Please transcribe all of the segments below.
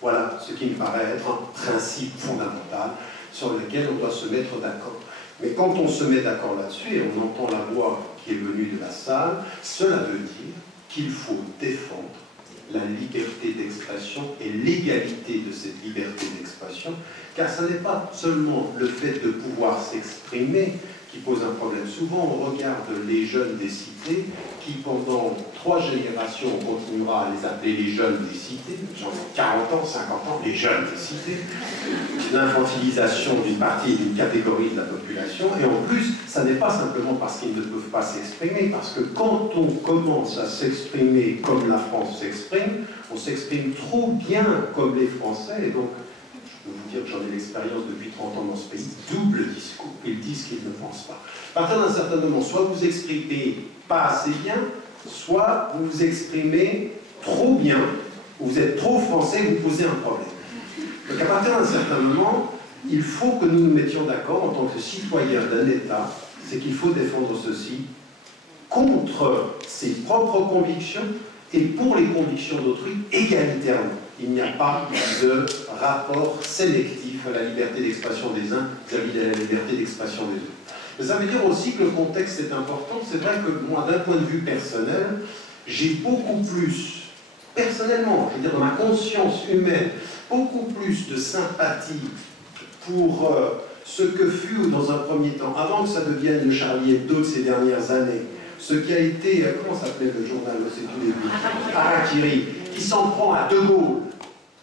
Voilà ce qui me paraît être un principe fondamental sur lequel on doit se mettre d'accord. Mais quand on se met d'accord là-dessus, et on entend la voix qui est venue de la salle, cela veut dire qu'il faut défendre la liberté d'expression et l'égalité de cette liberté d'expression, car ce n'est pas seulement le fait de pouvoir s'exprimer qui pose un problème. Souvent, on regarde les jeunes des cités, qui pendant 3 générations, on continuera à les appeler les jeunes des cités, j'en ai 40 ans, 50 ans, les jeunes des cités, l'infantilisation d'une partie, d'une catégorie de la population, et en plus, ça n'est pas simplement parce qu'ils ne peuvent pas s'exprimer, parce que quand on commence à s'exprimer comme la France s'exprime, on s'exprime trop bien comme les Français, et donc, je peux vous dire que j'en ai l'expérience depuis 30 ans dans ce pays, double discours, ils disent qu'ils ne pensent pas. À partir d'un certain moment, soit vous exprimez pas assez bien, soit vous vous exprimez trop bien, ou vous êtes trop français, vous posez un problème. Donc à partir d'un certain moment, il faut que nous nous mettions d'accord en tant que citoyens d'un État, c'est qu'il faut défendre ceci contre ses propres convictions et pour les convictions d'autrui égalitairement. Il n'y a pas de rapport sélectif à la liberté d'expression des uns vis-à-vis de la liberté d'expression des autres. Mais ça veut dire aussi que le contexte est important. C'est vrai que moi, d'un point de vue personnel, j'ai beaucoup plus, personnellement, je veux dire dans ma conscience humaine, beaucoup plus de sympathie pour ce que fut, dans un premier temps, avant que ça devienne le Charlie Hebdo de ces dernières années, ce qui a été, comment s'appelait le journal, c'est tout début, Harakiri, qui s'en prend à De Gaulle,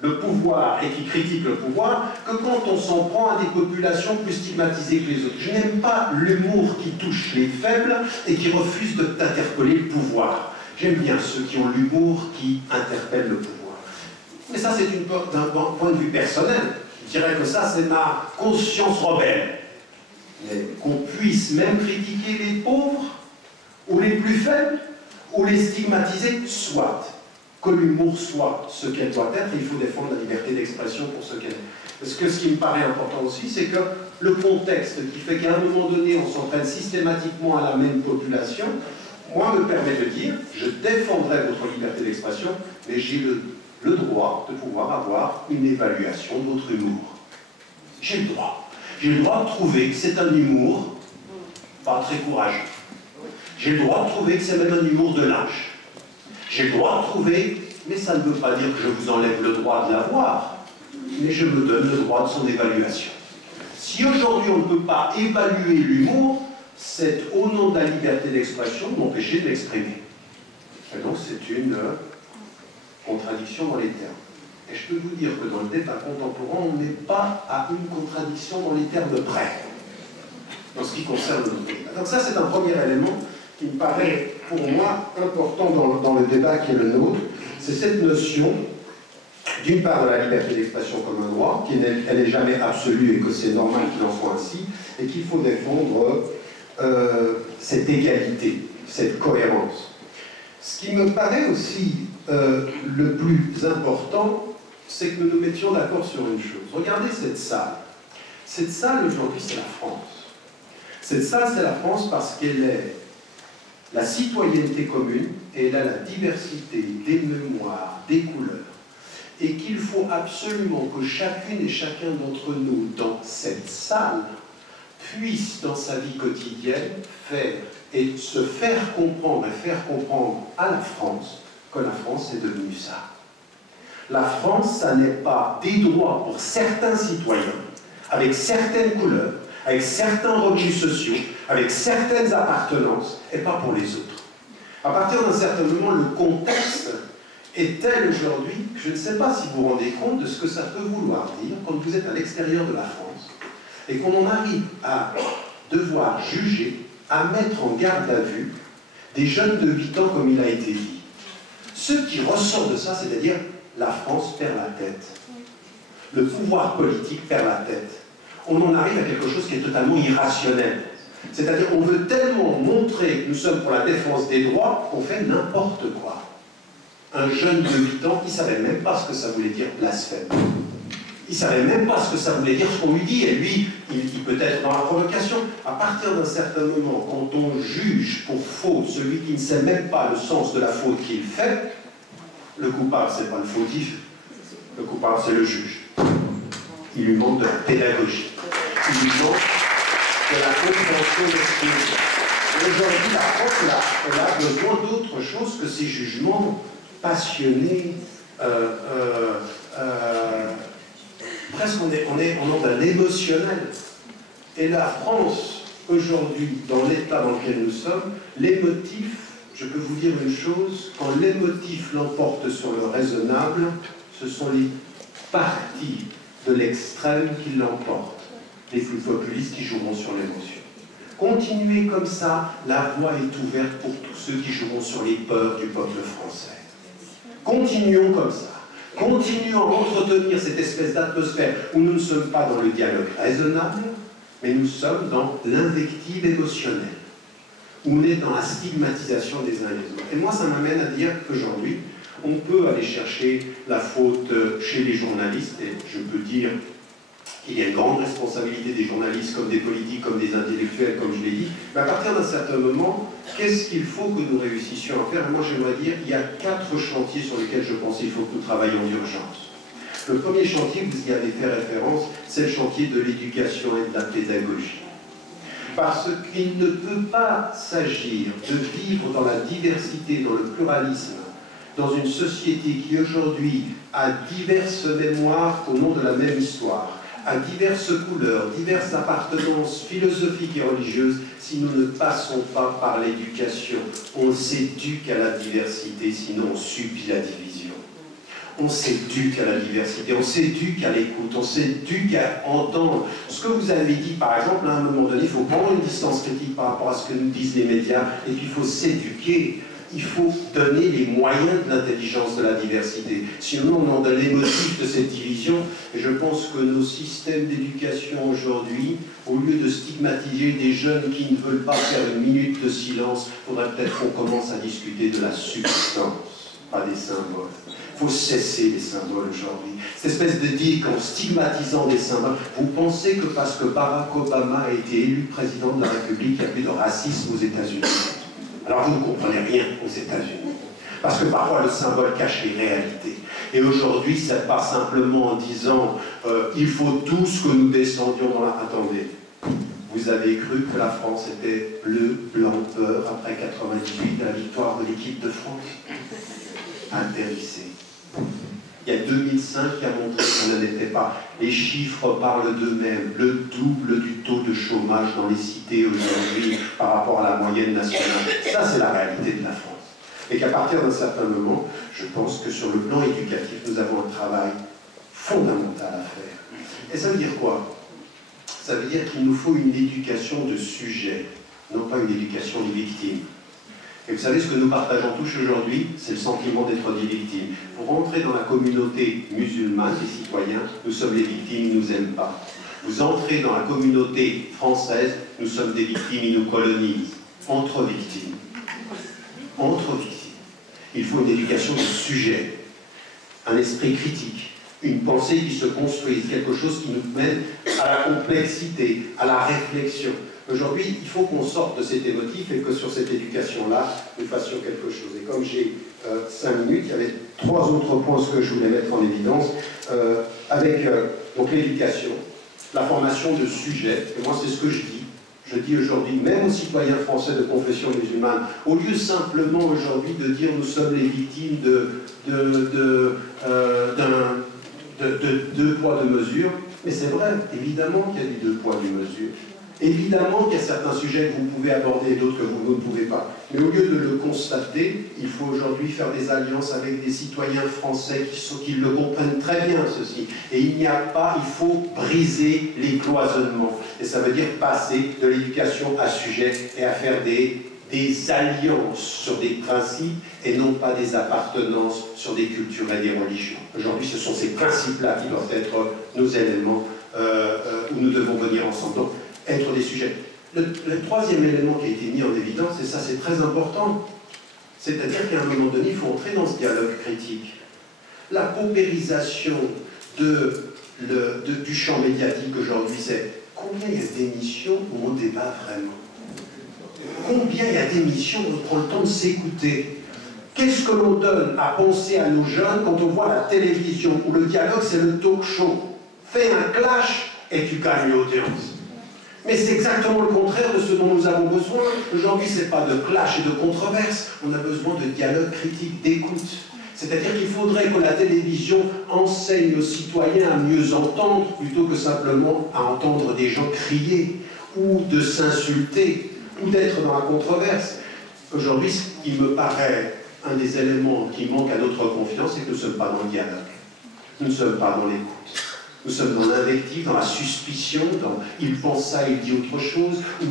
le pouvoir, et qui critique le pouvoir, que quand on s'en prend à des populations plus stigmatisées que les autres. Je n'aime pas l'humour qui touche les faibles et qui refuse d'interpeller le pouvoir. J'aime bien ceux qui ont l'humour qui interpelle le pouvoir. Mais ça, c'est d'un point de vue personnel. Je dirais que ça, c'est ma conscience rebelle. Mais qu'on puisse même critiquer les pauvres, ou les plus faibles, ou les stigmatiser, soit. Que l'humour soit ce qu'elle doit être, il faut défendre la liberté d'expression pour ce qu'elle est. Parce que ce qui me paraît important aussi, c'est que le contexte qui fait qu'à un moment donné, on s'en prenne systématiquement à la même population, moi, me permet de dire, je défendrai votre liberté d'expression, mais j'ai le droit de pouvoir avoir une évaluation de votre humour. J'ai le droit. J'ai le droit de trouver que c'est un humour pas très courageux. J'ai le droit de trouver que c'est même un humour de lâche. J'ai le droit de trouver, mais ça ne veut pas dire que je vous enlève le droit de l'avoir, mais je me donne le droit de son évaluation. Si aujourd'hui on ne peut pas évaluer l'humour, c'est au nom de la liberté d'expression de m'empêcher de l'exprimer. Et donc c'est une contradiction dans les termes. Et je peux vous dire que dans le débat contemporain, on n'est pas à une contradiction dans les termes près, dans ce qui concerne notre débat. Donc ça, c'est un premier élément qui me paraît, pour moi, important dans le débat qui est le nôtre. C'est cette notion, d'une part, de la liberté d'expression comme un droit, elle n'est jamais absolue et que c'est normal qu'il en soit ainsi, et qu'il faut défendre cette égalité, cette cohérence. Ce qui me paraît aussi le plus important, c'est que nous nous mettions d'accord sur une chose. Regardez cette salle. Cette salle, aujourd'hui, c'est la France. Cette salle, c'est la France parce qu'elle est la citoyenneté commune et elle a la diversité des mémoires, des couleurs. Et qu'il faut absolument que chacune et chacun d'entre nous, dans cette salle, puisse, dans sa vie quotidienne, faire et se faire comprendre et faire comprendre à la France que la France est devenue ça. La France, ça n'est pas des droits pour certains citoyens, avec certaines couleurs, avec certains revenus sociaux, avec certaines appartenances, et pas pour les autres. À partir d'un certain moment, le contexte est tel aujourd'hui, je ne sais pas si vous vous rendez compte de ce que ça peut vouloir dire quand vous êtes à l'extérieur de la France, et qu'on en arrive à devoir juger, à mettre en garde à vue des jeunes de 8 ans comme il a été dit. Ce qui ressort de ça, c'est-à-dire la France perd la tête. Le pouvoir politique perd la tête. On en arrive à quelque chose qui est totalement irrationnel. C'est-à-dire on veut tellement montrer que nous sommes pour la défense des droits qu'on fait n'importe quoi. Un jeune de 8 ans, il ne savait même pas ce que ça voulait dire blasphème. Il ne savait même pas ce que ça voulait dire ce qu'on lui dit, et lui, il peut être dans la provocation. À partir d'un certain moment, quand on juge pour faute celui qui ne sait même pas le sens de la faute qu'il fait, le coupable, ce n'est pas le fautif. Le coupable, coupable, c'est le juge. Il lui manque de la pédagogie. Il lui manque de la compréhension des choses. Aujourd'hui, la France, elle a besoin d'autre chose que ces jugements passionnés. Presque on est dans l'émotionnel. Et la France, aujourd'hui, dans l'état dans lequel nous sommes, l'émotif, je peux vous dire une chose, quand l'émotif l'emporte sur le raisonnable, ce sont les partis de l'extrême qui l'emportent. Les populistes qui joueront sur l'émotion. Continuez comme ça, la voie est ouverte pour tous ceux qui joueront sur les peurs du peuple français. Continuons comme ça. Continuons à entretenir cette espèce d'atmosphère où nous ne sommes pas dans le dialogue raisonnable, mais nous sommes dans l'invective émotionnelle, où on est dans la stigmatisation des uns et des autres. Et moi, ça m'amène à dire qu'aujourd'hui, on peut aller chercher la faute chez les journalistes, et je peux dire qu'il y a une grande responsabilité des journalistes, comme des politiques, comme des intellectuels, comme je l'ai dit, mais à partir d'un certain moment, qu'est-ce qu'il faut que nous réussissions à faire? Moi, j'aimerais dire, il y a 4 chantiers sur lesquels je pense qu'il faut que nous travaillions en urgence. Le premier chantier, vous y avez fait référence, c'est le chantier de l'éducation et de la pédagogie. Parce qu'il ne peut pas s'agir de vivre dans la diversité, dans le pluralisme, dans une société qui aujourd'hui a diverses mémoires au nom de la même histoire, à diverses couleurs, diverses appartenances philosophiques et religieuses, si nous ne passons pas par l'éducation. On s'éduque à la diversité, sinon on subit la division. On s'éduque à la diversité, on s'éduque à l'écoute, on s'éduque à entendre. Ce que vous avez dit, par exemple, à un moment donné, il faut prendre une distance critique par rapport à ce que nous disent les médias, et puis il faut s'éduquer. Il faut donner les moyens de l'intelligence de la diversité. Sinon, on est dans l'émotif de cette division. Et je pense que nos systèmes d'éducation aujourd'hui, au lieu de stigmatiser des jeunes qui ne veulent pas faire une minute de silence, il faudrait peut-être qu'on commence à discuter de la substance, pas des symboles. Il faut cesser les symboles aujourd'hui. Cette espèce de dire qu'en stigmatisant des symboles, vous pensez que parce que Barack Obama a été élu président de la République, il n'y a plus de racisme aux États-Unis? Alors vous ne comprenez rien aux États-Unis, parce que parfois le symbole cache les réalités. Et aujourd'hui, ça pas simplement en disant il faut tous que nous descendions dans la... Attendez, vous avez cru que la France était bleu, blanc, beurre après 98, la victoire de l'équipe de France? Intéressé. Il y a 2005 qui a montré que ça ne l'était pas. Les chiffres parlent d'eux-mêmes. Le double du taux de chômage dans les cités aujourd'hui par rapport à la moyenne nationale. Ça, c'est la réalité de la France. Et qu'à partir d'un certain moment, je pense que sur le plan éducatif, nous avons un travail fondamental à faire. Et ça veut dire quoi? Ça veut dire qu'il nous faut une éducation de sujet, non pas une éducation de victime. Et vous savez, ce que nous partageons tous aujourd'hui, c'est le sentiment d'être des victimes. Vous rentrez dans la communauté musulmane, les citoyens, nous sommes les victimes, ils ne nous aiment pas. Vous entrez dans la communauté française, nous sommes des victimes, ils nous colonisent. Entre victimes. Entre victimes. Il faut une éducation de sujet, un esprit critique, une pensée qui se construise, quelque chose qui nous mène à la complexité, à la réflexion. Aujourd'hui, il faut qu'on sorte de cet émotif et que sur cette éducation-là, nous fassions quelque chose. Et comme j'ai 5 minutes, il y avait 3 autres points que je voulais mettre en évidence, avec donc l'éducation, la formation de sujets, et moi c'est ce que je dis. Je dis aujourd'hui, même aux citoyens français de confession musulmane, au lieu simplement aujourd'hui de dire nous sommes les victimes de deux poids, deux mesures, mais c'est vrai, évidemment qu'il y a du 2 poids, 2 mesures. Évidemment qu'il y a certains sujets que vous pouvez aborder et d'autres que vous ne pouvez pas. Mais au lieu de le constater, il faut aujourd'hui faire des alliances avec des citoyens français qui le comprennent très bien, ceci. Et il faut briser les cloisonnements. Et ça veut dire passer de l'éducation à sujet et à faire des alliances sur des principes et non pas des appartenances sur des cultures et des religions. Aujourd'hui, ce sont ces principes-là qui doivent être nos éléments où nous devons venir ensemble. Donc, être des sujets. Le 3e élément qui a été mis en évidence, et ça c'est très important, c'est-à-dire qu'à un moment donné, il faut entrer dans ce dialogue critique. La paupérisation du champ médiatique aujourd'hui, c'est combien il y a d'émissions où on débat vraiment? Combien il y a d'émissions où on prend le temps de s'écouter? Qu'est-ce que l'on donne à penser à nos jeunes quand on voit la télévision où le dialogue c'est le talk show? Fais un clash et tu gagnes l'audience. Mais c'est exactement le contraire de ce dont nous avons besoin. Aujourd'hui, ce n'est pas de clash et de controverse, on a besoin de dialogue critique, d'écoute. C'est-à-dire qu'il faudrait que la télévision enseigne aux citoyens à mieux entendre, plutôt que simplement à entendre des gens crier, ou de s'insulter, ou d'être dans la controverse. Aujourd'hui, ce qui me paraît un des éléments qui manque à notre confiance, c'est que nous ne sommes pas dans le dialogue. Nous ne sommes pas dans l'écoute. Nous sommes dans l'invective, dans la suspicion, dans « il pense ça, il dit autre chose », où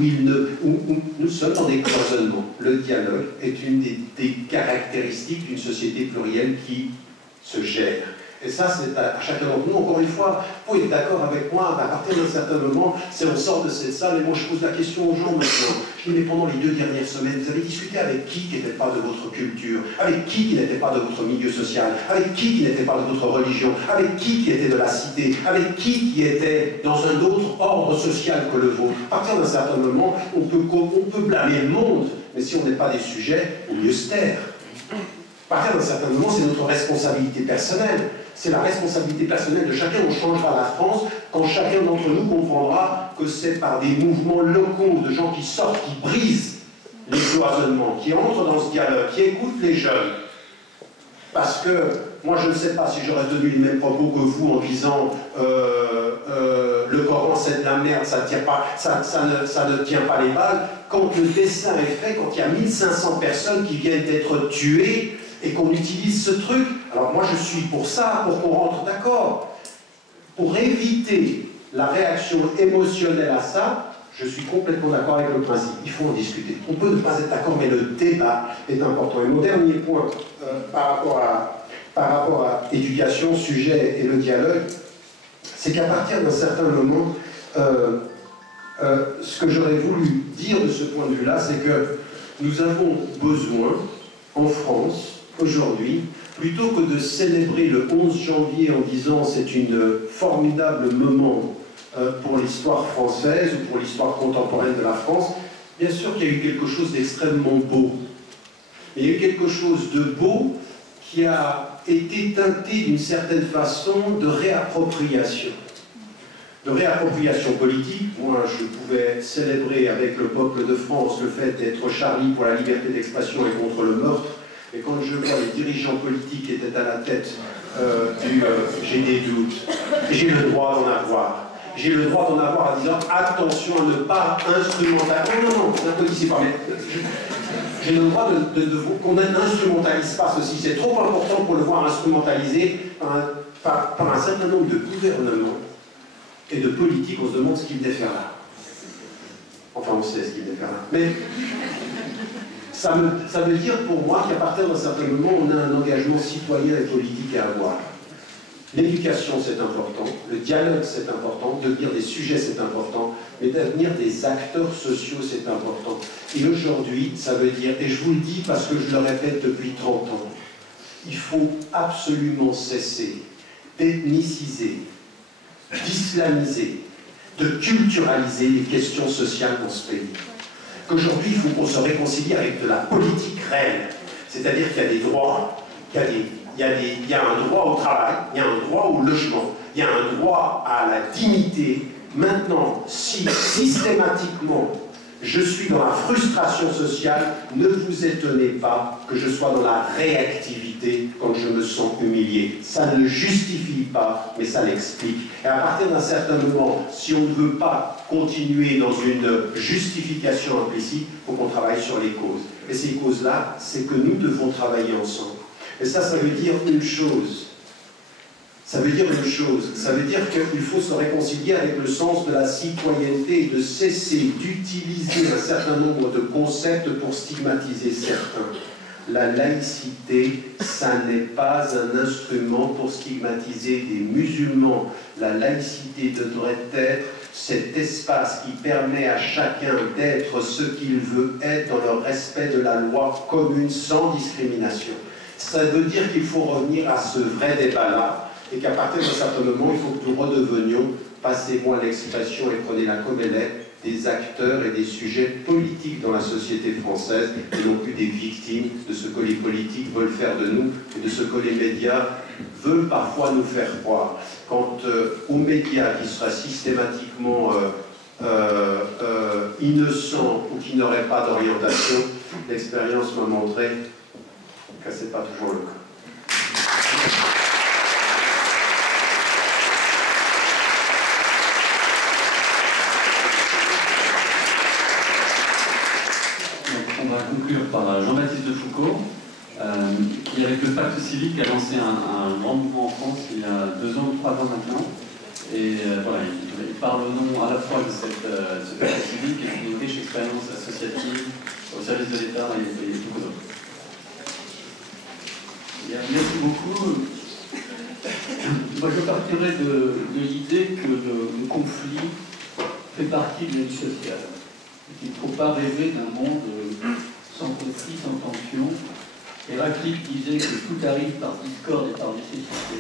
nous sommes dans des cloisonnements. Le dialogue est une des caractéristiques d'une société plurielle qui se gère. Et ça, c'est à chacun d'entre nous. Encore une fois, vous êtes d'accord avec moi, à partir d'un certain moment, c'est on sort de cette salle, et moi je pose la question aux gens maintenant. Je dis, mais pendant les 2 dernières semaines, vous avez discuté avec qui n'était pas de votre culture, avec qui n'était pas de votre milieu social, avec qui n'était pas de votre religion, avec qui était de la cité, avec qui était dans un autre ordre social que le vôtre. À partir d'un certain moment, on peut blâmer le monde, mais si on n'est pas des sujets, il vaut mieux se taire. À partir d'un certain moment, c'est notre responsabilité personnelle. C'est la responsabilité personnelle de chacun. On changera la France quand chacun d'entre nous comprendra que c'est par des mouvements locaux de gens qui sortent, qui brisent les cloisonnements, qui entrent dans ce dialogue, qui écoutent les jeunes. Parce que moi, je ne sais pas si j'aurais tenu les mêmes propos que vous en disant le Coran c'est de la merde, ça ne tient pas les balles. Quand le dessin est fait, quand il y a 1500 personnes qui viennent d'être tuées, et qu'on utilise ce truc, alors moi je suis pour ça, pour qu'on rentre d'accord. Pour éviter la réaction émotionnelle à ça, je suis complètement d'accord avec le principe. Il faut en discuter. On peut ne pas être d'accord, mais le débat est important. Et mon dernier point par rapport à éducation, sujet et le dialogue, c'est qu'à partir d'un certain moment, ce que j'aurais voulu dire de ce point de vue-là, c'est que nous avons besoin, en France, aujourd'hui, plutôt que de célébrer le 11 janvier en disant c'est une formidable moment pour l'histoire française ou pour l'histoire contemporaine de la France, bien sûr qu'il y a eu quelque chose d'extrêmement beau. Mais il y a eu quelque chose de beau qui a été teinté d'une certaine façon de réappropriation. De réappropriation politique. Moi, je pouvais célébrer avec le peuple de France le fait d'être Charlie pour la liberté d'expression et contre le meurtre. Et quand je vois les dirigeants politiques qui étaient à la tête j'ai des doutes. J'ai le droit d'en avoir. J'ai le droit d'en avoir en disant attention à ne pas instrumentaliser. Non, n'applaudissez pas, mais j'ai le droit qu'on n'instrumentalise pas ceci. C'est trop important pour le voir instrumentalisé par un certain nombre de gouvernements et de politiques. On se demande ce qu'ils devaient faire là. Enfin, on sait ce qu'ils devaient faire là. Mais ça veut dire pour moi qu'à partir d'un certain moment, on a un engagement citoyen et politique à avoir. L'éducation, c'est important, le dialogue, c'est important, devenir des sujets, c'est important, mais devenir des acteurs sociaux, c'est important. Et aujourd'hui, ça veut dire, et je vous le dis parce que je le répète depuis 30 ans, il faut absolument cesser d'ethniciser, d'islamiser, de culturaliser les questions sociales dans ce pays. Qu'aujourd'hui, il faut qu'on se réconcilie avec de la politique réelle. C'est-à-dire qu'il y a des droits, il y a un droit au travail, il y a un droit au logement, il y a un droit à la dignité. Maintenant, si systématiquement je suis dans la frustration sociale, ne vous étonnez pas que je sois dans la réactivité quand je me sens humilié. Ça ne le justifie pas, mais ça l'explique. Et à partir d'un certain moment, si on ne veut pas continuer dans une justification implicite, il faut qu'on travaille sur les causes. Et ces causes-là, c'est que nous devons travailler ensemble. Et ça veut dire une chose. Ça veut dire une chose. Ça veut dire qu'il faut se réconcilier avec le sens de la citoyenneté et de cesser d'utiliser un certain nombre de concepts pour stigmatiser certains. La laïcité, ça n'est pas un instrument pour stigmatiser des musulmans. La laïcité devrait être cet espace qui permet à chacun d'être ce qu'il veut être dans le respect de la loi commune sans discrimination. Ça veut dire qu'il faut revenir à ce vrai débat-là et qu'à partir d'un certain moment, il faut que nous redevenions, passez-moi l'expression et prenez-la comme elle est, des acteurs et des sujets politiques dans la société française et non plus des victimes de ce que les politiques veulent faire de nous et de ce que les médias veulent parfois nous faire croire. Quant aux médias qui seraient systématiquement innocents ou qui n'auraient pas d'orientation, l'expérience m'a montré que ce n'est pas toujours le cas. On va conclure par Jean-Baptiste de Foucault, qui avec le Pacte civique a lancé un grand mouvement en France il y a 2 ans ou 3 ans maintenant. Et voilà, il parle au nom à la fois de ce Pacte civique et d'une riche expérience associative au service de l'État et beaucoup d'autres. Merci beaucoup. Moi, je partirai de l'idée que le conflit fait partie de la vie sociale. Il ne faut pas rêver d'un monde sans conflit, sans tension. Héraclite disait que tout arrive par discorde et par nécessité.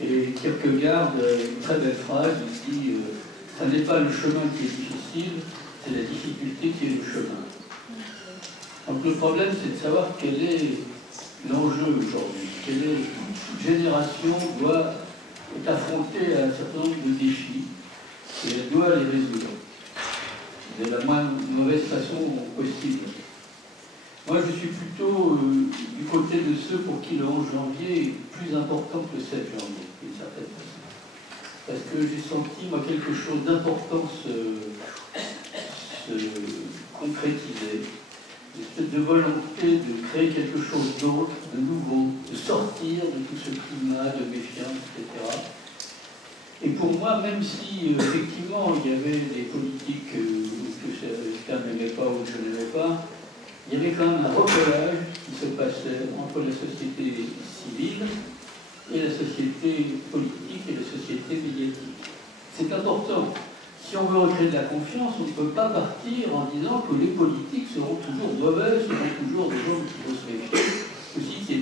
Et Kierkegaard, une très belle phrase, il dit « Ce n'est pas le chemin qui est difficile, c'est la difficulté qui est le chemin ». Donc le problème, c'est de savoir quel est l'enjeu aujourd'hui. Toute génération est affrontée à un certain nombre de défis et elle doit les résoudre de la moins mauvaise façon possible. Moi, je suis plutôt du côté de ceux pour qui le 11 janvier est plus important que le 7 janvier, d'une certaine façon. Parce que j'ai senti, moi, quelque chose d'important se concrétiser. Une espèce de volonté de créer quelque chose d'autre, de nouveau, de sortir de tout ce climat de méfiance, etc. Et pour moi, même si effectivement il y avait des politiques que certains n'aimaient pas ou que je n'aimais pas, il y avait quand même un recollage qui se passait entre la société civile et la société politique et la société médiatique. C'est important. Si on veut recréer de la confiance, on ne peut pas partir en disant que les politiques seront toujours mauvaises, seront toujours des gens qui vont se méfier. Aussi, c'est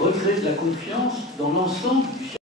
recréer de la confiance dans l'ensemble du